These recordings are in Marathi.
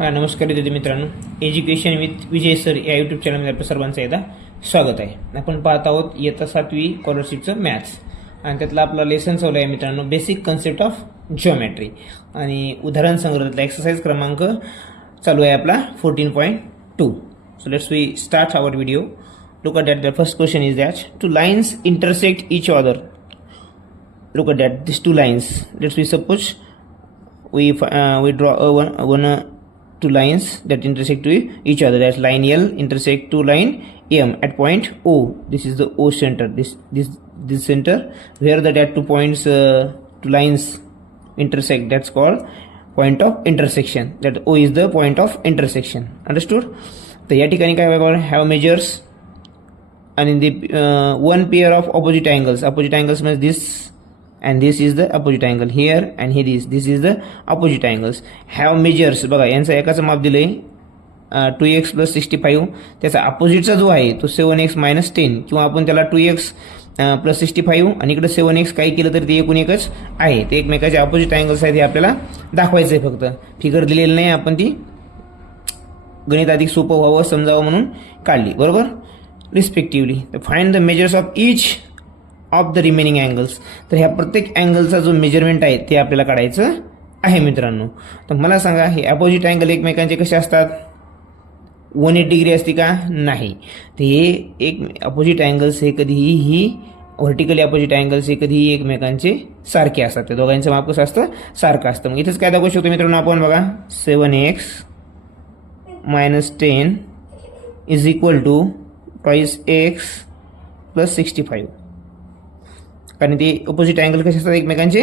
नमस्कार विद्यार्थी मित्रांनो, एज्युकेशन विथ विजय सर या यूट्यूब चॅनलमध्ये आपल्या सर्वांचं एकदा स्वागत आहे. आपण पाहत आहोत इयत्ता 7वी स्कॉलरशिपचं मॅथ्स आणि त्यातला आपला लेसन चालू आहे मित्रांनो, बेसिक कन्सेप्ट ऑफ जिओमेट्री आणि उदाहरण संग्रहातला एक्सरसाइज क्रमांक चालू आहे आपला 14.2. So let's we start our video. Look at the first question is that two lines intersect each other. Look at that, these two lines. Let's we suppose we draw two lines that intersect to each other. That's line L intersect to line M at point O. This is the O center. This center where that two points two lines intersect. That's called point of intersection. That O is the point of intersection. Understood? तर या ठिकाणी काय बघा, have measures and in the one pair of opposite angles. Opposite angles means this. And this is the opposite angle here and here this is the opposite angles. Have measures बघा, यांचा एकाचं माप दिलंय 2x + 65. त्याचा अपोजिटचा जो आहे तो 7x - 10 किंवा आपण त्याला 2x + 65 आणि इकडे 7x काही केलं तरी ते एकूण एकच आहे. ते एकमेकाचे अपोजिट अँगल्स आहेत हे आपल्याला दाखवायचं आहे. फक्त फिगर दिलेली नाही, आपण ती गणित अधिक सोपं व्हावं समजावं म्हणून काढली. बरोबर, respectively. Find the measures of each of the remaining angles. तर ह्या प्रत्येक अँगलचा जो मेजरमेंट आहे ते आपल्याला काढायचं आहे मित्रांनो. तर मला सांगा, हे अपोजिट अँगल एकमेकांचे कसे असतात? 180 डिग्री असते का? नाही. तर हे एक अपोजिट अँगल्स हे कधीही व्हर्टिकली अपोजिट अँगल्स हे कधीही एकमेकांचे सारखे असतात. ते दोघांचं माप कसं असतं? सारखं असतं. मग इथेच काय दाखवू शकतो मित्रांनो आपण? बघा, 7x - 10 is equal to twice x + 65. कारण ते अपोजिट अँगल कसे असतात? एकमेकांचे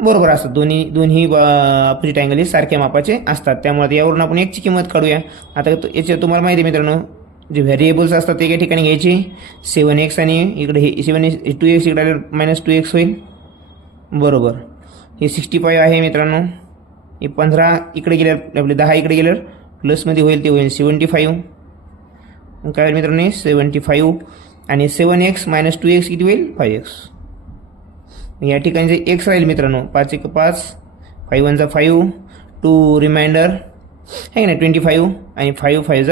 बरोबर असतात. दोन्ही अपोजिट अँगल हे सारख्या मापाचे असतात. त्यामुळे यावरून आपण एकची किंमत काढूया. आता याच्यात तुम्हाला माहिती आहे मित्रांनो, जे व्हेरिएबल्स असतात ते एका ठिकाणी घ्यायचे. 7x आणि इकडे हे 2x इकडे -2x होईल. बरोबर, हे 65 आहे मित्रांनो. हे 15 इकडे गेल्यावर आपले 10 इकडे गेल्यावर प्लसमध्ये होईल, ते होईल 75. मग काय होईल मित्रांनो? 75 आणि 7x - 2x किती होईल? 5x. या ठिकाणी जे x राहील मित्रांनो, 5 × 5, 5 × 1 = 5, 2 रिमाइंडर आहे ना 25 आणि 5 × 5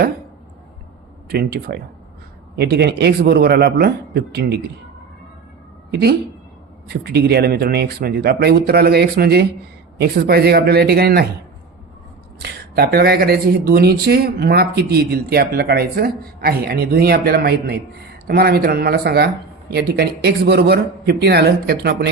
= 25. या ठिकाणी x बरोबर आलं आपलं 15 डिग्री. किती? 50 डिग्री आलं मित्रांनो x म्हणजे. तर आपलं उत्तर आलं का x म्हणजे? xच पाहिजे का आपल्याला या ठिकाणी? नाही. तर आपल्याला काय करायचं, हे दोन्हीचे माप किती येतील ते आपल्याला काढायचं आहे आणि दोन्ही आपल्याला माहीत नाहीत. तर मला मित्रांनो मला सांगा, या ठिकाणी x बरोबर 15 आलं, त्यातून आपण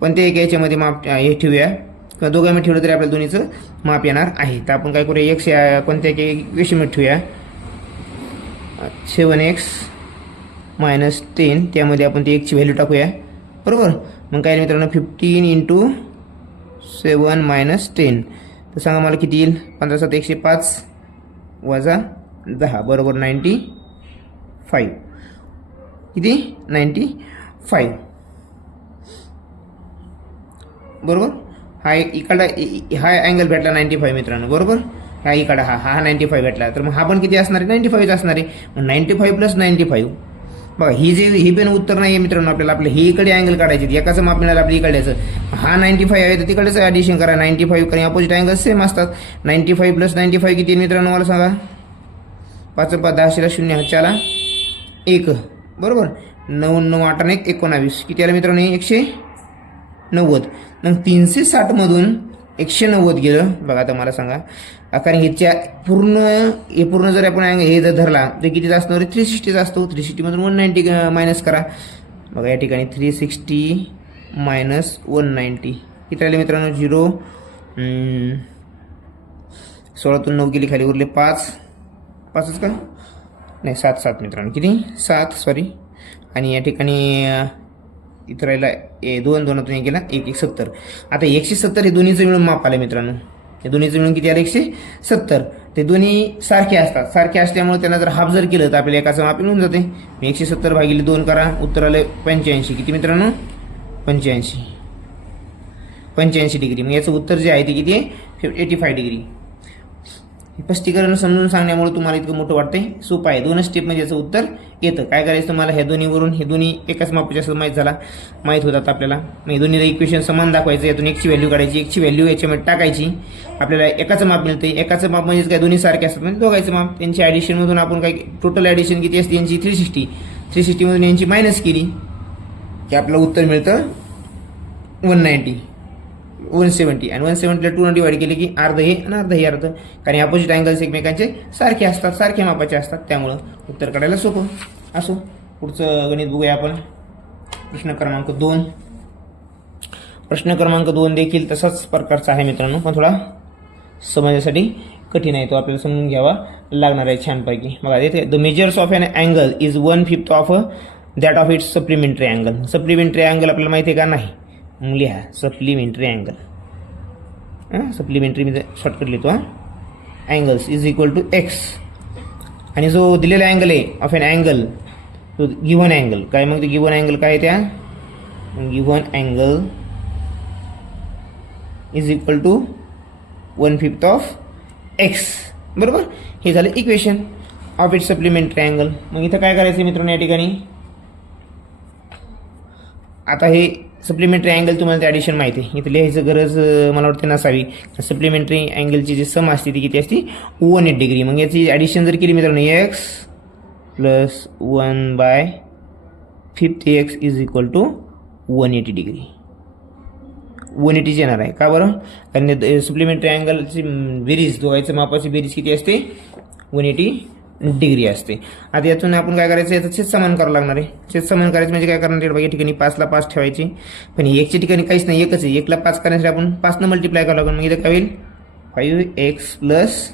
कोणत्या एका याच्यामध्ये माप हे ठेवूया किंवा दोघांमध्ये ठेवलं तरी आपल्याला दोन्हीचं माप येणार आहे. तर आपण काय करूया, x या कोणत्या एका रेषेमध्ये ठेवूया. 7x - 10 त्यामध्ये आपण ती xची व्हॅल्यू टाकूया. बरोबर, मग काय मित्रांनो 15 × 7 - 10. तर सांगा मला किती येईल? 15 × 7 = 105 वजा 10 बरोबर 95. किती? 95. बरोबर, हा इकडला हा अँगल भेटला 95 मित्रांनो. बरोबर, हा इकडा हा 95 भेटला. तर मग हा पण किती असणार आहे? 95च असणार आहे. मग 95 + 95. बघा, ही पण उत्तर नाही आहे मित्रांनो. आपल्याला हे इकडे अँगल काढायचे, एकाचं माप मिळालं आपल्या इकडल्याचं. हा 95 आहे तर तिकडेच ॲडिशन करा 95, कारण अपोजिट अँगल सेम असतात. 95 + 95 किती मित्रांनो मला सांगा? 5 × 5 = 10, 0 4 1. बरोबर, 9 × 9 = 8 × 1 = 19. किती आलं मित्रांनो? 190. मग 360 मधून 190 गेलं. बघा आता मला सांगा, कारण ह्याच्या पूर्ण जर आपण हे जर धरला तर किती असतो? 360 असतो. 360 मधून 190 मायनस करा. बघा या ठिकाणी 360 - 190 किती राहिले मित्रांनो? 0. 16तून 9 गेली, खाली उरले 5च का? नाही 7 मित्रांनो. किती? 7 सॉरी. आणि या ठिकाणी इथं राहिला 2 2तून 1 गेला 170. आता 170 हे दोन्हीचं मिळून माप आलं मित्रांनो. हे दोन्हीचं मिळून किती आलं? 170. ते दोन्ही सारखे असतात. सारखे असल्यामुळे त्यांना जर हाफ जर केलं तर आपल्याला एकाचं माप मिळून जाते. 170 / 2 करा, उत्तर आलं 85. किती मित्रांनो? 85 डिग्री. मग याचं उत्तर जे आहे ते किती आहे? 85 डिग्री. स्पष्टीकरण समजून सांगण्यामुळे तुम्हाला इतकं मोठं वाटतंय. सोपं आहे. 2 स्टेपमध्ये याचं उत्तर येतं. काय करायचं तुम्हाला, ह्या दोन्हीवरून हे दोन्ही एकाच मापाचे असं माहीत होतात आपल्याला. मग दोन्हीला इक्वेशन समान दाखवायचं. यातून एकची व्हॅल्यू काढायची, एकची व्हॅल्यू याच्यामध्ये टाकायची. आपल्याला एकाचं माप मिळते. एकाचं माप म्हणजेच काय, दोन्ही सारखे असतात म्हणजे दोघांचं माप. त्यांची ॲडिशनमधून आपण काय, टोटल ॲडिशन किती असते यांची 360 मधून यांची मायनस केली की आपलं उत्तर मिळतं 170. आणि 170ला 2 डिवाइड केले की अर्ध हे आणि अर्ध हे अर्ध. कारण अपोजिट अँगल्स एकमेकांचे सारखे असतात, सारख्या मापाचे असतात, त्यामुळं उत्तर काढायला सोपं. असो, पुढचं गणित बघूया आपण. प्रश्न क्रमांक 2. प्रश्न क्रमांक 2 देखील तसाच प्रकारचा आहे मित्रांनो, पण थोडा समजण्यासाठी कठीण आहे. तो आपल्याला समजून घ्यावा लागणार आहे छानपैकी. बघा येथे, the measures of an angle is 1/5 of that of its supplementary angle. Supplementary angle आपल्याला माहिती आहे का, नाही. मग लिहा सप्लिमेंटरी अँगल. सप्लिमेंटरी म्हणजे शॉर्टकट लिहितो. Angles is equal to x. आणि जो दिलेला अँगल आहे ऑफ एन अँगल, तो गिव्हन अँगल काय, मग ते गिव्हन अँगल काय, त्या given angle is equal to 1/5 of x. बरोबर, हे झालं equation of its supplementary angle. मग इथं काय करायचं मित्रांनो, या ठिकाणी आता हे सप्लिमेंटरी अँगल तुम्हाला ते ॲडिशन माहिती आहे. इथं लिहायचं गरज मला वाटते नसावी. सप्लिमेंटरी अँगलची जी सम असते ती किती असते, 180 डिग्री. मग याची ॲडिशन जर केली मित्रांनो, x plus 1/5 x is equal to 180 degree. 180 येणार आहे. का बरं, कारण सप्लिमेंटरी अँगलची बेरीज, दोघांच्या मापाची बेरीज किती असते, 180 डिग्री असते. आता यातून आपण काय करायचं, याचं छेद समान करावं लागणार आहे. छेद समान करायचं म्हणजे काय करणार आहे, या ठिकाणी 5ला 5 ठेवायची, पण एकच्या ठिकाणी काहीच नाही, एकच आहे. 1ला 5 करण्यासाठी आपण 5 मल्टिप्लाय करावं लागेल. मग इथं काय होईल, 5x प्लस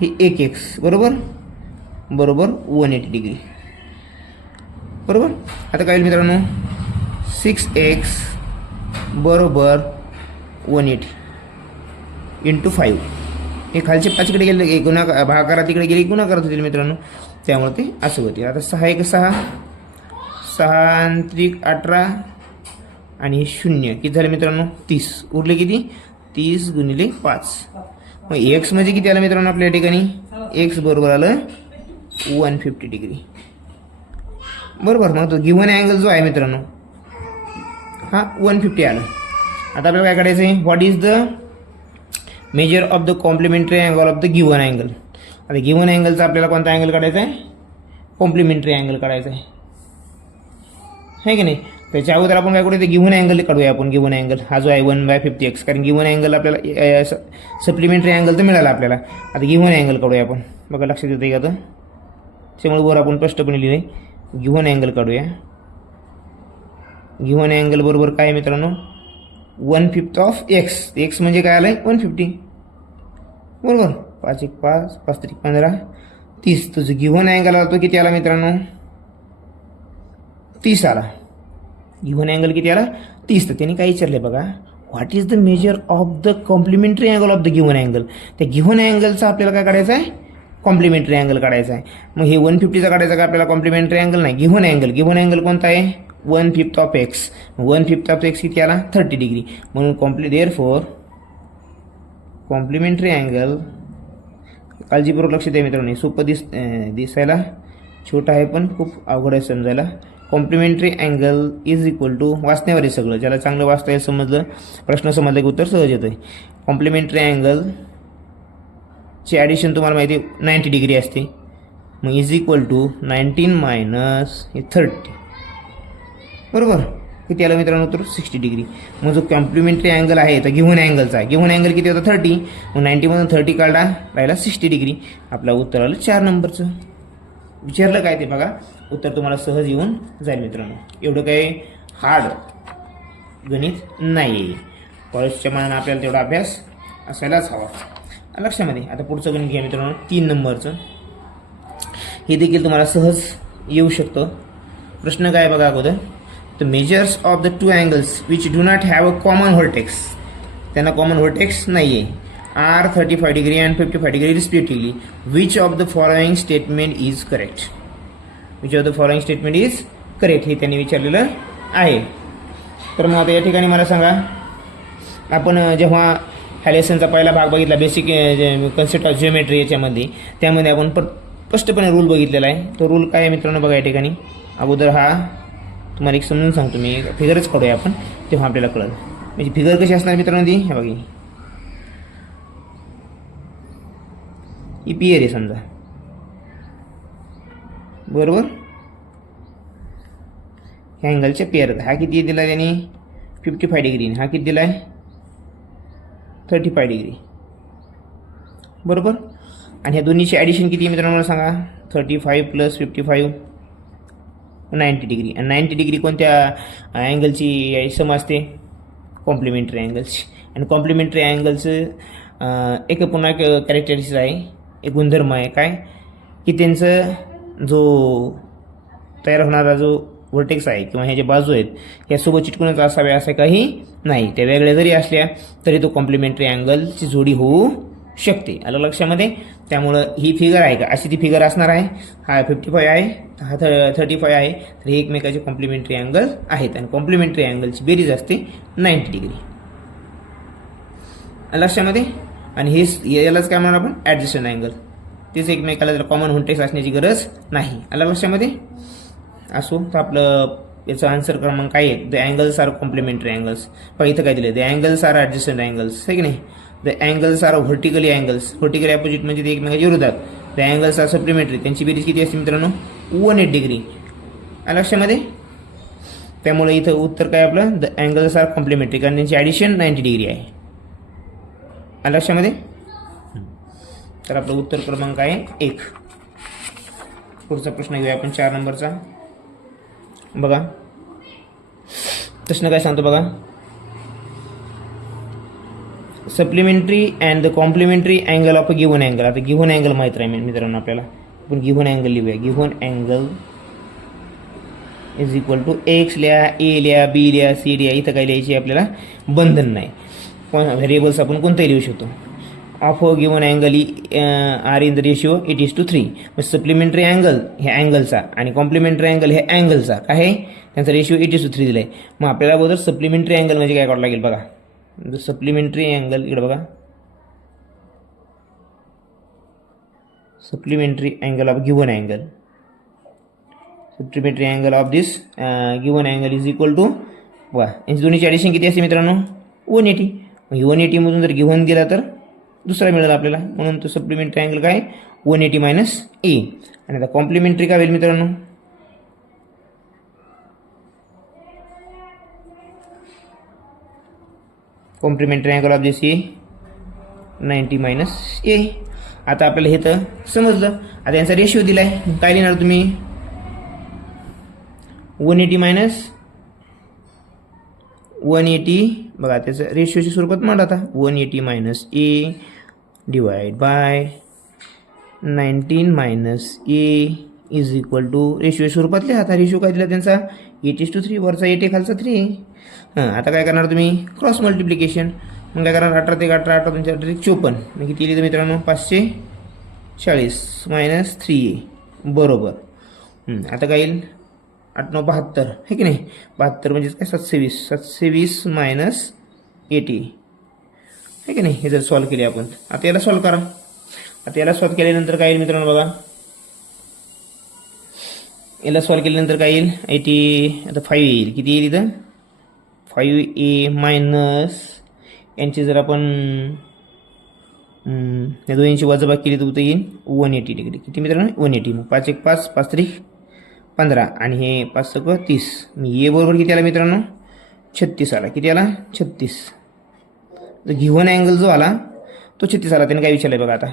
हे 1x बरोबर 180 डिग्री. बरोबर, आता काय होईल मित्रांनो, 6x बरोबर 180 इंटू 5. हे खालचे 5 कडे गेले, गुणाकार भागाकारात तिकडे गेले गुणाकारात होतील मित्रांनो, त्यामुळे ते असं होते. आता 6 1 6, 6 3 18 आणि 0 किती झाले मित्रांनो, 30. उरले किती, 30 गुणिले 5. मग एक्स म्हणजे किती आलं मित्रांनो आपल्या ठिकाणी, एक्स बरोबर आलं 150 डिग्री. बरोबर, मग तो गिव्हन अँगल जो आहे मित्रांनो हा 150 आला. आता आपल्याला काय करायचं आहे, what is the measure of the complementary angle of the given angle. आता गिव्हन अँगलचा आपल्याला कोणता अँगल काढायचा आहे, कॉम्प्लिमेंटरी अँगल काढायचा आहे की नाही. त्याच्या अगोदर आपण काय करूया, ते गिव्हन अँगल काढूया आपण. गिव्हन अँगल हा जो आहे 1/50x, कारण गिव्हन अँगल आपल्याला सप्लिमेंटरी अँगल तर मिळाला आपल्याला. आता गिव्हन अँगल काढूया आपण. बघा लक्षात येतं का, आता त्यामुळे वर आपण स्पष्टपणे लिहिले गिव्हन अँगल काढूया. गिव्हन अँगल बरोबर काय आहे मित्रांनो, 1/5 ऑफ एक्स. एक्स म्हणजे काय आलं आहे, 150 बरोबर. 5 1 5, 5 3 15, 30. तो जो गिव्हन अँगल आला तो किती आला मित्रांनो, 30 आला. गिव्हन अँगल किती आला, 30. तर त्यांनी काय विचारले बघा, what is the measure of the complementary angle of the given angle. त्या गिव्हन अँगलचा आपल्याला काय काढायचं आहे, कॉम्प्लिमेंटरी अँगल काढायचा आहे. मग हे 150चा काढायचा का आपल्याला, कॉम्प्लिमेंटरी अँगल नाही, गिव्हन अँगल. गिव्हन अँगल कोणता आहे, 1/5 ऑफ एक्स. 1/5 ऑफ एक्स किती आला, 30 डिग्री. म्हणून देअरफॉर कॉम्प्लिमेंटरी अँगल, काळजीपूर्वक लक्ष द्या मित्रांनो, सोपं दिसायला छोटा आहे पण खूप अवघड आहे समजायला. Complementary angle is equal to, वाचण्यावर आहे सगळं, ज्याला चांगलं वाचता येईल समजलं, प्रश्न समजलं की उत्तर सहज येतं. कॉम्प्लिमेंटरी अँगलची ॲडिशन तुम्हाला माहिती आहे 90 डिग्री असते. मग इज इक्वल टू 19 मायनस 30 बरोबर. किती आलं मित्रांनो उत्तर, 60 डिग्री. मग जो कॉम्प्लिमेंटरी अँगल आहे तर गिव्हन अँगलचा आहे. गिव्हन अँगल किती होता, 30. मग 90मधून 30 काढला, राहिला 60 डिग्री. आपला उत्तर आलं 4 नंबरचं. विचारलं काय ते बघा, उत्तर तुम्हाला सहज येऊन जाईल मित्रांनो. एवढं काही हार्ड गणित नाही. कॉलेजच्या मनानं आपल्याला तेवढा अभ्यास असायलाच हवा लक्षामध्ये. आता पुढचं गणित घ्या मित्रांनो, 3 नंबरचं. हे देखील तुम्हाला सहज येऊ शकतं. प्रश्न काय बघा अगोदर, the measures of the 2 angles which do not have a common vertex. त्यांना कॉमन व्हर्टेक्स नाही आहे, are 35 degree and 55 degree respectively. Which of the following statement is correct. Which of the following statement is correct हे त्यांनी विचारलेलं आहे. तर मग आता या ठिकाणी मला सांगा, आपण जेव्हा ह्या लेसनचा पहिला भाग बघितला बेसिक कन्सेप्ट ऑफ जिओमेट्री याच्यामध्ये. त्यामध्ये आपण स्पष्टपणे रूल बघितलेला आहे. तो रूल काय आहे मित्रांनो बघा या ठिकाणी. अगोदर हा तुम्हाला एक समजून सांगतो मी, फिगरच काढूया आपण, तेव्हा आपल्याला कळलं. म्हणजे फिगर कशी असणार मित्रांनो ती, हे बघा ही पियर आहे समजा, बरोबर. ह्या अँगलच्या पेअर. हा किती दिला त्यांनी 55 डिग्री, हा किती दिला आहे 35 डिग्री, बरोबर. आणि ह्या दोन्हीची ॲडिशन किती मित्रांनो मला सांगा. 35 + 55 90 डिग्री. आणि 90 डिग्री कोणत्या अँगलची सम असते, कॉम्प्लिमेंटरी अँगलची. आणि कॉम्प्लिमेंटरी अँगलचं एक पुन्हा एक कॅरेक्टरिस्टिक आहे, एक गुणधर्म आहे काय, की त्यांचं जो तयार होणारा जो व्हर्टेक्स आहे किंवा ह्या ज्या बाजू आहेत ह्या सोबत चिटकूनच असाव्या असं काही नाही. त्या वेगळ्या जरी असल्या तरी तो कॉम्प्लिमेंटरी अँगलची जोडी होऊ शकते. आलं लक्षामध्ये. त्यामुळं ही फिगर आहे का, अशी ती फिगर असणार आहे. हा 55 आहे, हा 35 आहे, तर हे एकमेकाचे कॉम्प्लिमेंटरी अँगल आहेत. आणि कॉम्प्लिमेंटरी अँगलची बेरीज असते 90 डिग्री. लक्षामध्ये. आणि हे यालाच काय म्हणणार आपण, ॲडजस्टंट अँगल. तेच एकमेकाला जर कॉमन व्हर्टेक्स असण्याची गरज नाही. आलं लक्षामध्ये. असो तर आपलं याचा आन्सर क्रमांक काय आहे, the angles are complementary angles. पण इथं काय दिलं, the angles are adjacent angles, आहे की नाही. The angles are vertically angles, vertically opposite म्हणजे ते एकमेकाच्या विरोधात. द अँगल्स आर सप्लिमेंटरी, त्यांची बेरीज किती असते मित्रांनो 180 डिग्री. लक्षामध्ये. त्यामुळे इथं उत्तर काय आपलं, द अँगल्स आर कॉम्प्लिमेंटरी, कारण त्यांची ॲडिशन 90 डिग्री आहे. लक्षामध्ये. तर आपलं उत्तर क्रमांक आहे 1. पुढचा प्रश्न घेऊया आपण 4 नंबरचा. बघा प्रश्न काय सांगतो बघा. Supplementary and the complementary angle of a given angle. आता गिव्हन अँगल माहीत राहील मित्रांनो आपल्याला. आपण गिव्हन अँगल लिहूया. Given angle is equal to x लिहा, ए लिहा, बी लिहा, सी लिहा. इथं काही लिहायची आपल्याला बंधन नाही. पण व्हेरिएबल्स आपण कोणताही लिहू शकतो. Of a given angle are in the ratio 8:3. मग सप्लिमेंटरी अँगल ह्या अँगलचा आणि कॉम्प्लिमेंटरी अँगल हे अँगलचा काय आहे, त्यांचा रेशिओ 8:3 दिला आहे. मग आपल्याला अगोदर सप्लिमेंटरी अँगल म्हणजे काय काढावं लागेल बघा. सप्लिमेंटरी अँगल इकडे बघा. Supplementary angle of given angle. Supplementary angle of this given angle is equal to बघा यांची दोन्हीची ॲडिशन किती असते मित्रांनो 180. मग 180 मधून जर गिव्हन दिला तर दुसरा मिळेल आपल्याला. म्हणून तो सप्लिमेंटरी अँगल काय 180 - ए. आणि आता कॉम्प्लिमेंटरी काय होईल मित्रांनो, कॉम्प्लिमेंटरी अँगल ऑफ दिस ए 90 - ए. आता आपल्याला हे तर समजलं. आता यांचा रेशिओ दिलाय, काय लिहिणार तुम्ही 180 - 180. बघा त्याचं रेशिओच्या स्वरूपात मांडा आता 180 - A divide by 19 - A is equal to ratio स्वरूपात लिहा. आता रेशिओ काय दिला त्यांचा 8:3. वरचा 8 खालचा 3. आता काय करणार तुम्ही क्रॉस मल्टिप्लिकेशन. मग काय करणार 18 ते 18 18 2 4 54. मग किती लिहिलं मित्रांनो 540 - 3a बरोबर. आता काय येईल 8 9 72 आहे की नाही. 72 म्हणजे काय 720. 720 - 80 आहे की नाही. हे जर सॉल्व्ह केले आपण. आता याला सॉल्व्ह करा. आता याला सॉल्व्ह केल्यानंतर काय येईल मित्रांनो बघा. याला सॉल्व्ह केल्यानंतर काय येईल 80. आता 5 येईल. किती येईल इथं 5a मायनस यांची जर आपण या दोन्हींची वजाबाकी केली तर येईल 180 डिग्री. किती मित्रांनो 180. मग 5 1 5 5 3 15 आणि हे 5 6 30. ए बरोबर किती आला मित्रांनो 36 आला. किती आला 36. तर गिव्हन अँगल जो आला तो 36 आला. त्याने काय विचारलं बघा. आता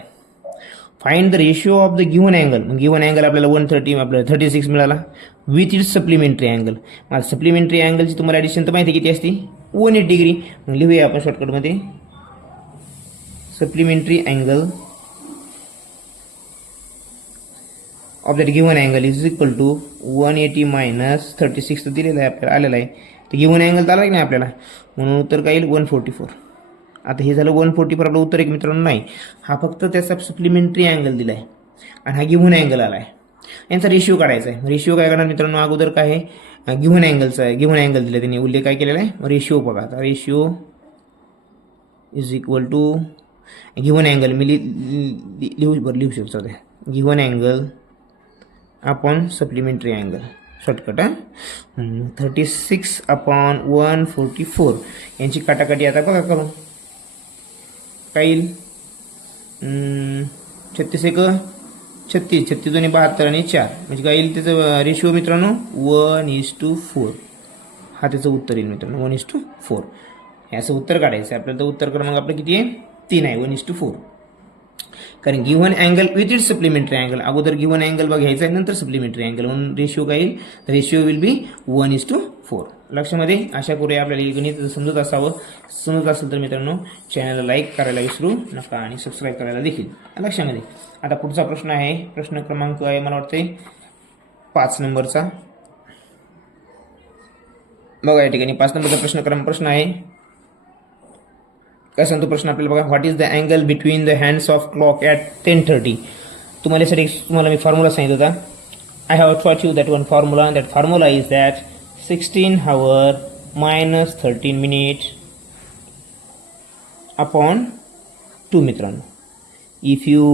find the ratio of the given angle. मग गिव्हन अँगल आपल्याला 130 आपल्याला 36 मिळाला विथ इट्स सप्लिमेंटरी अँगल. मग सप्लिमेंटरी अँगलची तुम्हाला ॲडिशन तर माहिती किती असते 180 डिग्री. मग लिहूया आपण शॉर्टकटमध्ये supplementary angle of that given angle is equal to 180 - 36 तर दिलेलं आहे आपल्याला आलेला आहे. तर गिव्हन अँगल तर आला की नाही आपल्याला, म्हणून उत्तर काय येईल 144. आता हे झालं 144 आपलं उत्तर. एक मित्रांनो नाही, हा फक्त त्याचा सप्लिमेंटरी अँगल दिला आहे आणि हा गिव्हन अँगल आला आहे. यांचा रेशिओ काढायचा आहे. रेशिओ काय करणार मित्रांनो अगोदर काय आहे गिव्हन अँगलचा आहे. गिव्हन अँगल दिला त्यांनी उल्लेख काय केलेला आहे रेशिओ बघा. आता ratio is equal to given angle मी लिहू शकतो ते given angle upon supplementary angle shortcut 36/144 यांची काटाकाटी आता बघा करून काय येईल 36 एक 36 36 दोन्ही 72 आणि 4 म्हणजे काय येईल त्याचं रेशिओ मित्रांनो 1:4 हा त्याचं उत्तर येईल मित्रांनो 1:4 हे असं उत्तर काढायचं आपल्याला. तर उत्तर क्रमांक आपलं किती आहे 3 आहे 1:4 कारण given angle with it supplementary angle अगोदर गिव्हन अँगल बघायचा आहे नंतर सप्लिमेंटरी अँगल म्हणून रेशिओ काय येईल रेशिओ विल बी 1:4. लक्षामध्ये आशा करूया आपल्याला हे गणित समजत असेल तर मित्रांनो चॅनलला लाईक करायला विसरू नका आणि सबस्क्राईब करायला देखील लक्षामध्ये. आता पुढचा प्रश्न आहे प्रश्न क्रमांक आहे मला वाटते 5 नंबरचा बघा या ठिकाणी 5 नंबरचा प्रश्न आहे काय सांगतो प्रश्न आपल्याला बघा what is the angle between the hands of clock at 10:30. तुम्हाला मी फॉर्म्युला सांगितलं होता आय हॅव टॉट you that one formula that formula is that 16 hour minus 13 minute upon 2 मित्रांनो. If you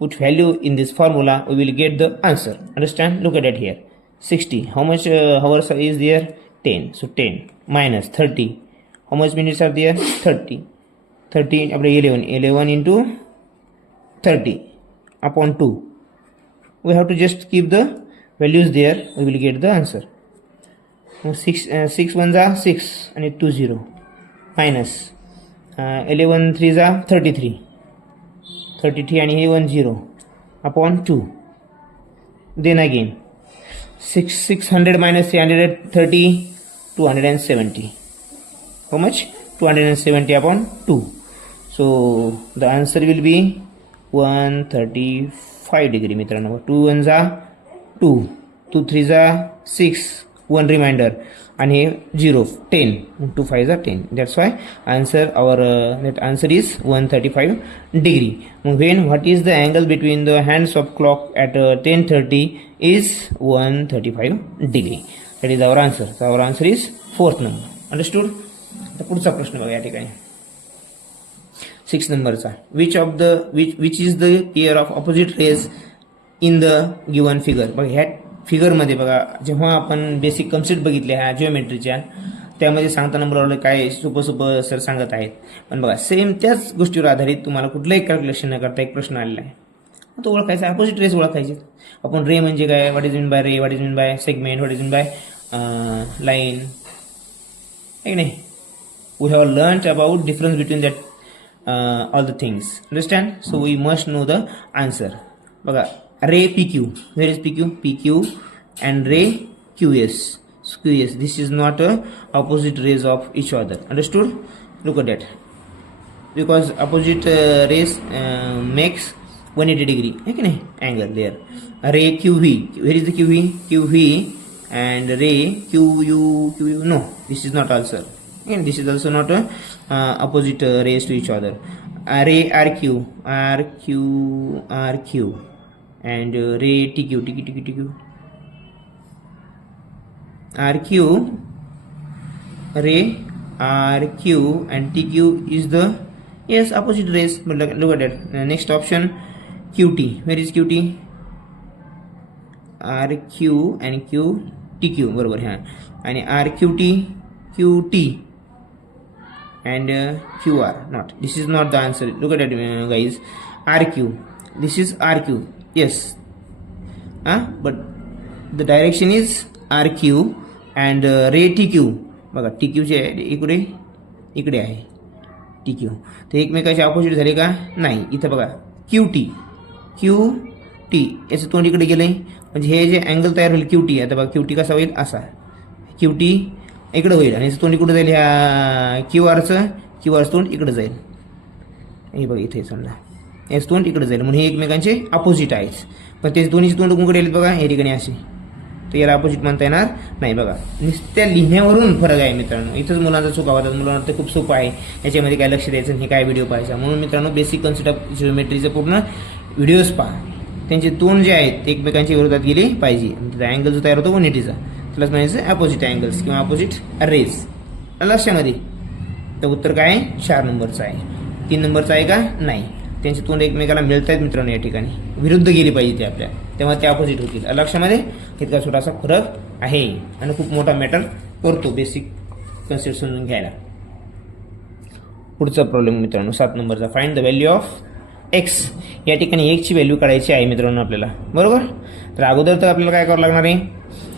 put value in this formula we will get the answer. Understand? Look at it here 60 how much hours is there 10 so 10 minus 30 how much minutes are there 30 आपले 11 into 30 upon 2 we have to just keep the values there we will get the answer. 6 1 जा 6 and 2 0 minus 11 3 जा 33 and 1 0 upon 2 then again 600 minus 330 270 how much 270 upon 2 so the answer will be 135 degree मित्रांनो. 2 1 जा 2 2 3 जा 6 1 रिमाइंडर आणि 0 10 2 5 जा 10 that's why answer our that answer is 135 degree. When what is the angle between the hands of clock at 10:30 is 135 degree. That is our answer. So our answer is 4th number. Understood? आता पुढचा प्रश्न बघा या ठिकाणी 6 नंबरचा which is the pair of opposite rays in the given figure. बघा ह्या फिगरमध्ये बघा जेव्हा आपण बेसिक कन्सेप्ट बघितले ह्या जिओमेट्रीच्या त्यामध्ये सांगताना मला काय सोपं सर सांगत आहेत पण बघा सेम त्याच गोष्टीवर आधारित तुम्हाला कुठलंही कॅल्क्युलेशन न करता एक प्रश्न आलेला आहे तो ओळखायचा अपोजिट रेस ओळखायचे. आपण रे म्हणजे काय what is mean by ray what is mean by segment what is mean by line आहे नाही we have learned about difference between that all the things understand so we must know the answer. बघा ray PQ where is PQ and ray QS this is not a opposite rays of each other. Understood? Look at that because opposite rays makes 180 degree okay angle there. Ray QV where is the QV and ray QU no this is not also and this is also not a opposite rays to each other. Ray RQ and ray TQ RQ ray RQ and TQ is the yes opposite rays. But look at that next option QT where is QT RQ and QTQ बरोबर हाँ आणि RQT QT and QR not this is not the answer. Look at that guys RQ this is RQ yes but the direction is RQ and ray TQ बघा TQ चे इकडे आहे TQ ते एकमेकाचे ऑपोजिट झाले का नाही. इथं बघा QT याचं तोंड इकडे गेलंय म्हणजे हे जे अँगल तयार होईल QT आता बघा QT कसा होईल असा QT इकडे होईल आणि याचं तोंड इकडे जाईल ह्या क्यूआरचं तोंड इकडे जाईल हे बघा इथे समजा याचं तोंड इकडे जाईल म्हणून हे एकमेकांचे अपोजिट आहेत पण ते दोन्हीचे तोंड कुठे येईल बघा या ठिकाणी असे तर याला अपोजिट म्हणता येणार नाही. बघा नुसत्या लिहिण्यावरून फरक आहे मित्रांनो इथंच मुलांचा चुका होतात. मुलांना ते खूप सोपं आहे याच्यामध्ये काय लक्ष द्यायचं हे काय व्हिडिओ पाहायचा म्हणून मित्रांनो बेसिक कन्सेप्ट ऑफ जिओमेट्रीचे पूर्ण व्हिडिओज पहा त्यांचे तोंड जे आहेत ते एकमेकांच्या विरोधात गेले पाहिजे त्याचा अँगल जो तयार होतो 180चा त्यालाच म्हणायचं अपोजिट अँगल्स किंवा अपोजिट रेज लक्षामध्ये तर उत्तर काय आहे? 4 नंबरचं आहे. 3 नंबरचं आहे का? नाही. त्यांचे तोंड एकमेकाला मिळत आहेत मित्रांनो. या ठिकाणी विरुद्ध गेली पाहिजे ते आपल्या, तेव्हा ते ऑपोजिट होतील. लक्षामध्ये इतका छोटासा फरक आहे आणि खूप मोठा मॅटर करतो बेसिक कन्सेप्ट समजून घ्यायला. पुढचा प्रॉब्लेम मित्रांनो 7 नंबरचा. Find the value of x. या ठिकाणी एक्सची व्हॅल्यू काढायची आहे मित्रांनो आपल्याला, बरोबर. तर अगोदर तर आपल्याला काय करावं लागणार आहे?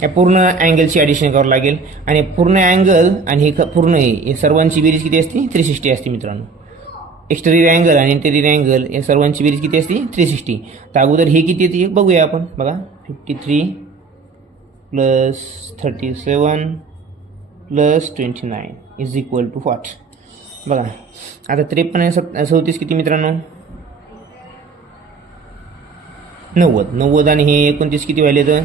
या पूर्ण अँगलची ॲडिशन करावं लागेल आणि पूर्ण अँगल आणि हे पूर्ण हे सर्वांची बेरीज किती असते? 360 असते मित्रांनो. एक्सटेरियर अँगल आणि इंटेरियर अँगल या सर्वांची बेरीज किती असते? 360. तर अगोदर हे किती येते बघूया आपण. बघा 53 plus 37 plus 29 is equal to what? बघा आता 53 आणि 37 किती मित्रांनो? 90 आणि हे 29 किती व्हायले? तर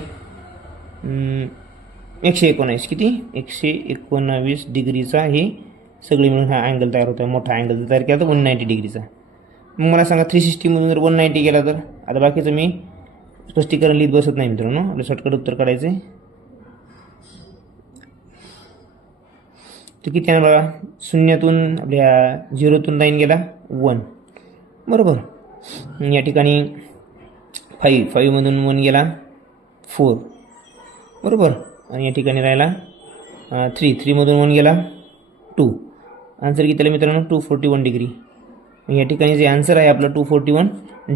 119 किती? 119 डिग्रीचा हे सगळे मिळून हा अँगल तयार होता. मोठा अँगल तयार केला तर 190 डिग्रीचा. मग मला सांगा 360 मधून जर 190 गेला तर? आता बाकीचं मी स्पष्टीकरण लिहित बसत नाही मित्रांनो, आपलं शॉर्टकट उत्तर काढायचं आहे. तर किती आहे बघा, शून्यातून आपल्या 0तून लाईन गेला 1, बरोबर. या ठिकाणी 5 मधून 1 गेला 4, बरोबर. आणि या ठिकाणी राहिला 3 मधून 1 गेला 2. आन्सर किती आलं मित्रांनो? 241 डिग्री. या ठिकाणी जे आन्सर आहे आपलं 241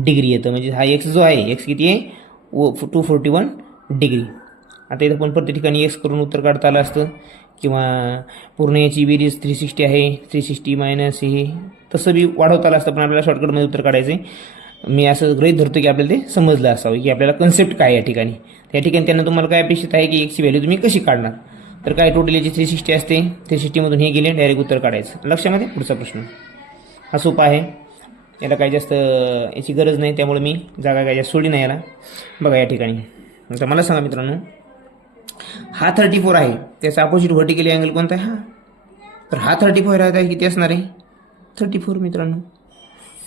डिग्री येतं. म्हणजे हा एक्स जो आहे, एक्स किती आहे? 241 डिग्री. आता इथं पण प्रत्येक ठिकाणी एक्स करून उत्तर काढता आलं असतं, किंवा पूर्ण याची बेरीज 360 आहे, 360 मायनस हे तसं बी वाढवता आलं असतं, पण आपल्याला शॉर्टकटमध्ये उत्तर काढायचं आहे. मी असं गृहीत धरतो की आपल्याला ते समजलं असावं की आपल्याला कन्सेप्ट काय या ठिकाणी. त्या ठिकाणी त्यांना तुम्हाला काय अपेक्षित आहे की एक्सची व्हॅल्यू तुम्ही कशी काढणार. तर काय टोटल याची 360 असते, 360 मधून हे गेले डायरेक्ट उत्तर काढायचं. लक्षामध्ये पुढचा प्रश्न हा सोपा आहे, याला काही जास्त याची गरज नाही, त्यामुळे मी जागा काय जास्त सोडली नाही याला. बघा या ठिकाणी आता मला सांगा मित्रांनो, हा 34 आहे, त्याचा अपोजिट व्हर्टिकली अँगल कोणता आहे? हा. तर हा 34 आहे, किती असणार आहे? 34 मित्रांनो.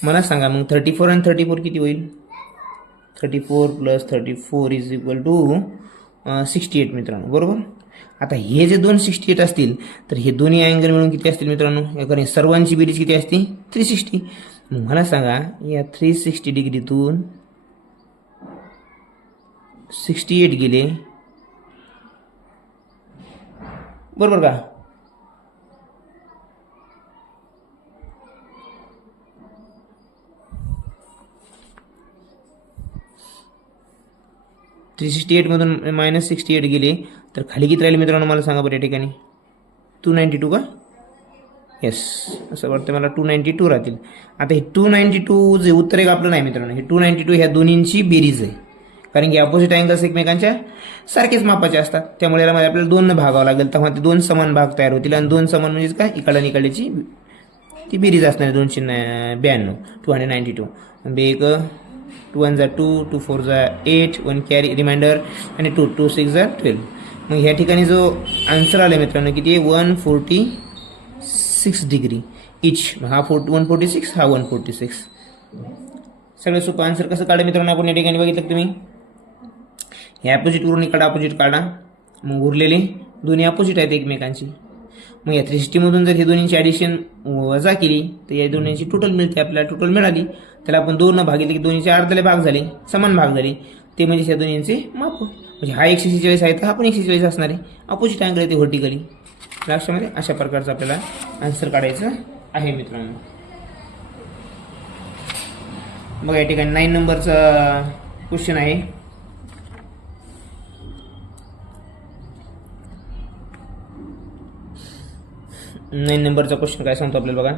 मला सांगा मग 34 आणि 34 किती होईल? 34 प्लस 34 इज इक्वल टू 68 मित्रांनो, बरोबर. आता हे जे 268 असतील तर हे दोन्ही अँगल मिळून किती असतील मित्रांनो? कारण सर्वांची बेरीज किती असते? 360. मग मला सांगा या 360 डिग्रीतून 68 गेले, बरोबर का? $368 मधून -68 गेले तर खाली किती राहिले मित्रांनो? मला सांगा बरं या ठिकाणी. 292 का? येस, असं वाटतं मला 292 राहतील. आता हे 292 जे उत्तर आहे आपलं नाही मित्रांनो, हे 292 ह्या दोन्हींची बेरीज आहे. कारण की अपोजिट अँगल्स एकमेकांच्या सारखेच मापाचे असतात, त्यामुळे याला आपल्याला 2 भागावं लागेल, तेव्हा ते 2 समान भाग तयार होतील. आणि 2 समान म्हणजेच काय? इकडल्या इकडल्याची ती बेरीज असणार आहे 292, 292. एक 2 1 2, 2 4 8, 1 कॅरी रिमाइंडर आणि 2 2 6 12. मग ह्या ठिकाणी जो आन्सर आला मित्रांनो किती आहे? 146 डिग्री इच. हा 146, हा 146. सगळं सोपं. आन्सर कसं काढा मित्रांनो आपण या ठिकाणी बघितलं तुम्ही, हे अपोजिट वरून इकडं अपोजिट काढा, मग उरलेले दोन्ही अपोजिट आहेत एकमेकांची. मग या 360 मधून जर हे दोन्हींची ॲडिशन वजा केली तर या दोन्हींची टोटल मिळते आपल्याला. टोटल मिळाली त्याला आपण 2 भागितले की दोन्हीचे अर्धले भाग झाले, समान भाग झाले, ते म्हणजे या दोन्हींचे माप. म्हणजे हा 146 आहे तर हा पण 146 असणार आहे, अपोजिट अँगल आहे ते व्हर्टिकली. लक्षामध्ये अशा प्रकारचं आपल्याला आन्सर काढायचं आहे मित्रांनो. बघा या ठिकाणी 9 नंबरचा क्वेश्चन आहे. नाईन नंबरचा क्वेश्चन काय सांगतो आपल्याला बघा.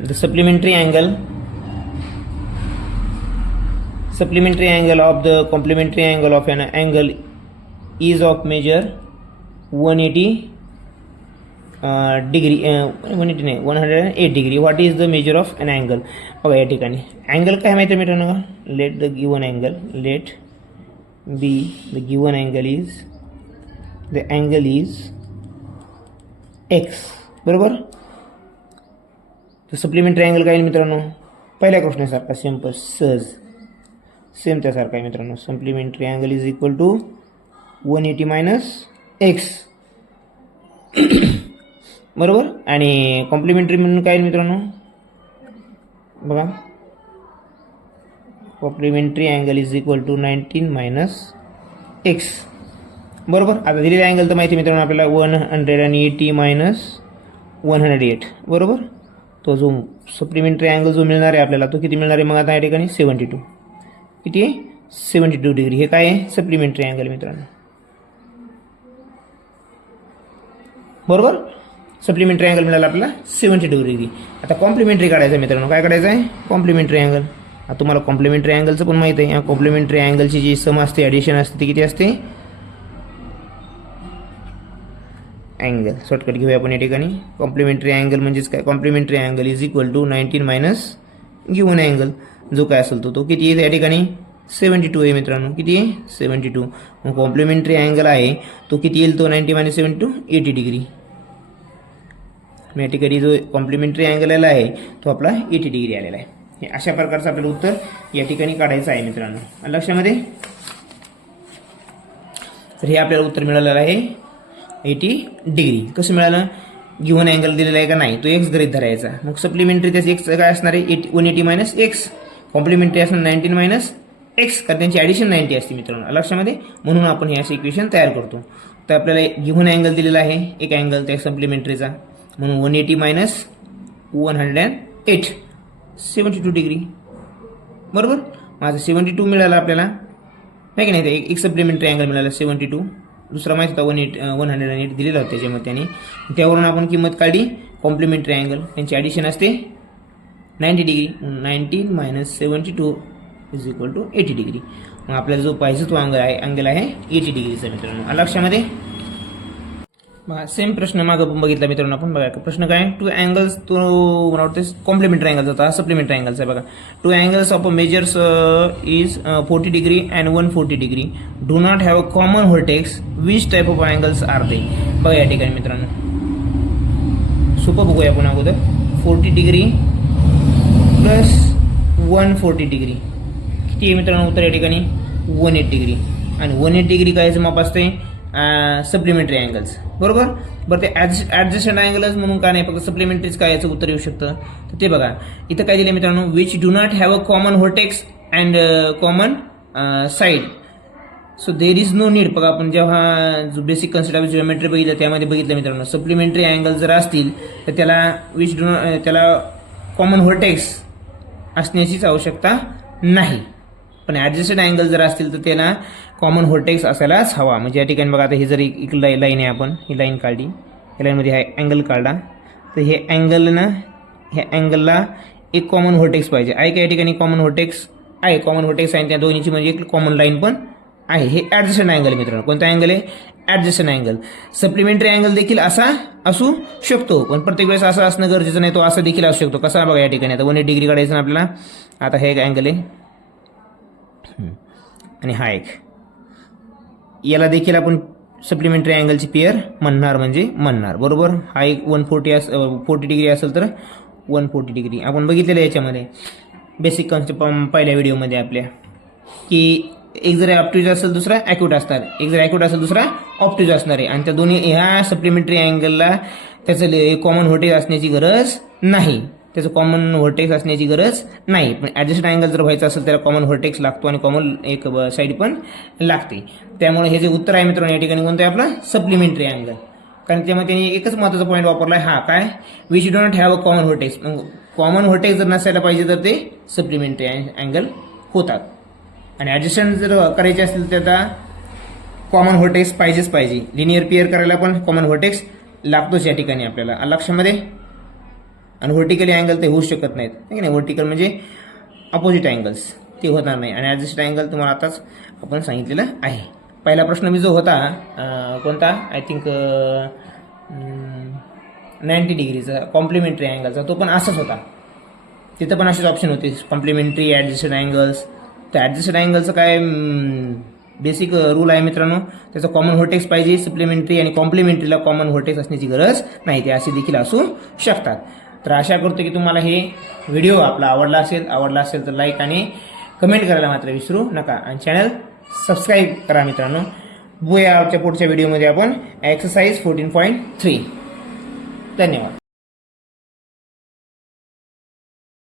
The supplementary angle of the complementary angle of an angle is of measure 180 degree 180 नाही 108 degree. What is the measure of an angle? बघा या ठिकाणी अँगल काय माहिती आहे मित्रांनो? Let the given angle, let be the given angle is x, बरोबर. तर सप्लिमेंटरी अँगल काय मित्रांनो? पहिल्या क्वेश्चनसारखा सिंपल सहज सेम त्यासारखा आहे मित्रांनो. Supplementary angle is equal to 180 minus x. बरोबर. आणि कॉम्प्लिमेंटरी म्हणून काय मित्रांनो बघा, complementary angle is equal to 19 minus x. बरोबर. आता दिलेला अँगल तर माहिती मित्रांनो आपल्याला 180 मायनस 108. बरोबर. तो जो सप्लिमेंटरी अँगल जो मिळणार आहे आपल्याला तो किती मिळणार आहे मग आता या ठिकाणी 72. किती आहे 72 डिग्री. हे काय आहे सप्लिमेंटरी अँगल मित्रांनो. बरोबर. सप्लिमेंटरी अँगल मिळाला आपल्याला 72 डिग्री. आता कॉम्प्लिमेंटरी काढायचं मित्रांनो. काय काढायचं आहे कॉम्प्लिमेंटरी अँगल. आता तुम्हाला कॉम्प्लिमेंटरी अँगलचं पण माहिती आहे. या कॉम्प्लिमेंटरी अँगलची जी सम असते ॲडिशन असते ती किती असते अँगल. शॉर्टकट घेऊया आपण या ठिकाणी. कॉम्प्लिमेंटरी अँगल म्हणजेच काय complementary angle is equal to 19 minus given angle जो काय असेल तो किती येईल या ठिकाणी 72 आहे मित्रांनो. किती आहे 72. मग कॉम्प्लिमेंटरी अँगल आहे तो किती येईल तो 90 मायनस 72 80 डिग्री. या ठिकाणी जो कॉम्प्लिमेंटरी अँगल आला आहे तो आपला 80 डिग्री आलेला आहे. हे अशा प्रकारचं आपल्याला उत्तर या ठिकाणी काढायचं आहे मित्रांनो. लक्षामध्ये. तर हे आपल्याला उत्तर मिळालेलं आहे 80 डिग्री. कसं मिळालं गिव्हन अँगल दिलेला आहे का नाही तो एक्स गृहीत धरायचा. मग सप्लिमेंटरी त्याचं एक्स काय असणार आहे 180 मायनस एक्स. कॉम्प्लिमेंटरी असणार 19 मायनस एक्स कारण त्यांची ॲडिशन 90 असते मित्रांनो. लक्षामध्ये. म्हणून आपण हे असं इक्वेशन तयार करतो. तर आपल्याला गिव्हन अँगल दिलेला आहे एक अँगल त्या सप्लिमेंटरीचा म्हणून 180 मायनस 108 72 डिग्री. बरोबर. माझं 72 मिळालं आपल्याला नाही की नाही. एक सप्लिमेंटरी अँगल मिळाला 72. दुसरा माहिती होता 108 दिलेला होता त्याच्यामध्ये त्याने. त्यावरून आपण किंमत काढली कॉम्प्लिमेंटरी अँगल. त्यांची ॲडिशन असते 90 degree. 19 minus 72 is equal to 80 degree. मग आपल्याला जो पाहिजे तो अँगल आहे 80 डिग्रीचा मित्रांनो. लक्षामध्ये. सेम प्रश्न मागं पण बघितला मित्रांनो आपण. बघा प्रश्न काय टू अँगल्स तो मला वाटतं कॉम्प्लिमेंटरी अँगल होता सप्लिमेंटरी अँगलचा आहे. बघा two angles of measures is 40 degree and 140 degree do not have a common vertex which type of angles are they. बघा या ठिकाणी मित्रांनो सोपं बघूया आपण अगोदर. 40 डिग्री प्लस 140 डिग्री किती आहे मित्रांनो उत्तर या ठिकाणी 180 डिग्री. आणि 180 डिग्री कायचं माप असते सप्लिमेंटरी अँगल्स. बरोबर. बरं ते ॲडजस्टंट अँगलच म्हणून का नाही फक्त सप्लिमेंटरीज काय याचं उत्तर येऊ शकतं. तर ते बघा इथं काय दिलं मित्रांनो which do not have a common vertex and common side. So there is no need. बघा आपण जेव्हा जो बेसिक कन्सेप्ट ऑफ जिओमेट्री बघितलं त्यामध्ये बघितलं मित्रांनो सप्लिमेंटरी अँगल जर असतील तर त्याला कॉमन व्हर्टेक्स असण्याचीच आवश्यकता नाही. पण ॲडजस्टेड अँगल जर असतील तर त्याला कॉमन व्हर्टेक्स असायलाच हवा. म्हणजे या ठिकाणी बघा आता हे जर एक लाईन आहे आपण ही लाईन काढली या लाईनमध्ये हा अँगल काढला तर हे अँगल ना ह्या अँगलला एक कॉमन व्हर्टेक्स पाहिजे आहे का या ठिकाणी कॉमन व्हर्टेक्स आहे. कॉमन व्हर्टेक्स आहे त्या दोन्हीची म्हणजे एक कॉमन लाईन पण आहे. हे ॲडजस्टेड अँगल मित्रांनो. कोणता अँगल आहे ॲडजस्टेड अँगल. सप्लिमेंटरी अँगल देखील असा असू शकतो पण प्रत्येक वेळेस असं असणं गरजेचं नाही. तो असा देखील असू शकतो. कसा बघा या ठिकाणी आता 180 डिग्री काढायचं ना आपल्याला. आता हे एक अँगल आहे आणि हा एक याला देखील आपण सप्लिमेंटरी अँगलची पेअर म्हणणार. बरोबर. हा एक 140 डिग्री असेल तर 140 डिग्री आपण बघितलेलं याच्यामध्ये बेसिक कॉन्सेप्ट पहिल्या व्हिडिओमध्ये आपल्या की एक जर ऑप्ट्यूज असेल दुसरा ॲक्यूट असणार. एक जर ॲक्यूट असेल दुसरा ऑप्ट्यूज असणार आहे. आणि त्या दोन्ही ह्या सप्लिमेंटरी अँगलला त्याचं कॉमन व्होल्टेज असण्याची गरज नाही. त्याचं कॉमन व्हर्टेक्स असण्याची गरज नाही. पण ॲडजस्ट अँगल जर व्हायचं असेल त्याला कॉमन व्हर्टेक्स लागतो आणि कॉमन एक साईड पण लागते. त्यामुळे हे जे उत्तर आहे मित्रांनो या ठिकाणी कोणतं आहे आपलं सप्लिमेंटरी अँगल. कारण त्यामध्ये त्यांनी एकच महत्त्वाचा पॉईंट वापरला आहे हा काय which do not have a common vertex. मग कॉमन व्हर्टेक्स जर नसायला पाहिजे तर ते सप्लिमेंटरी अँगल होतात. आणि ॲडजस्टंट जर करायचे असतील तर आता कॉमन व्हर्टेक्स पाहिजे. लिनियर पेअर करायला पण कॉमन व्हर्टेक्स लागतोच या ठिकाणी आपल्याला. लक्षामध्ये. आणि व्हर्टिकली अँगल ते होऊ शकत नाहीत नाही नाही. व्हर्टिकल म्हणजे अपोजिट अँगल्स ते होणार नाही. आणि ॲडजस्ट अँगल तुम्हाला आताच आपण सांगितलेलं आहे. पहिला प्रश्न मी जो होता कोणता आय थिंक 90 डिग्रीचा कॉम्प्लिमेंटरी अँगलचा तो पण असाच होता. तिथं पण असेच ऑप्शन होते कॉम्प्लिमेंटरी ॲडजस्टेड अँगल्स. तर ॲडजस्टेड अँगलचं काय बेसिक रूल आहे मित्रांनो त्याचा कॉमन व्हर्टेक्स पाहिजे सप्लिमेंटरी आणि कॉम्प्लिमेंटरीला कॉमन व्हर्टेक्स असण्याची गरज नाही. ते असे देखील असू शकतात. तर आशा करतो की तुम्हाला हे व्हिडिओ आपला आवडला असेल तर लाईक आणि कमेंट करायला मात्र विसरू नका. आणि चॅनल सबस्क्राईब करा मित्रांनो. बघूया पुढच्या व्हिडिओमध्ये आपण एक्सरसाइज 14.3 धन्यवाद.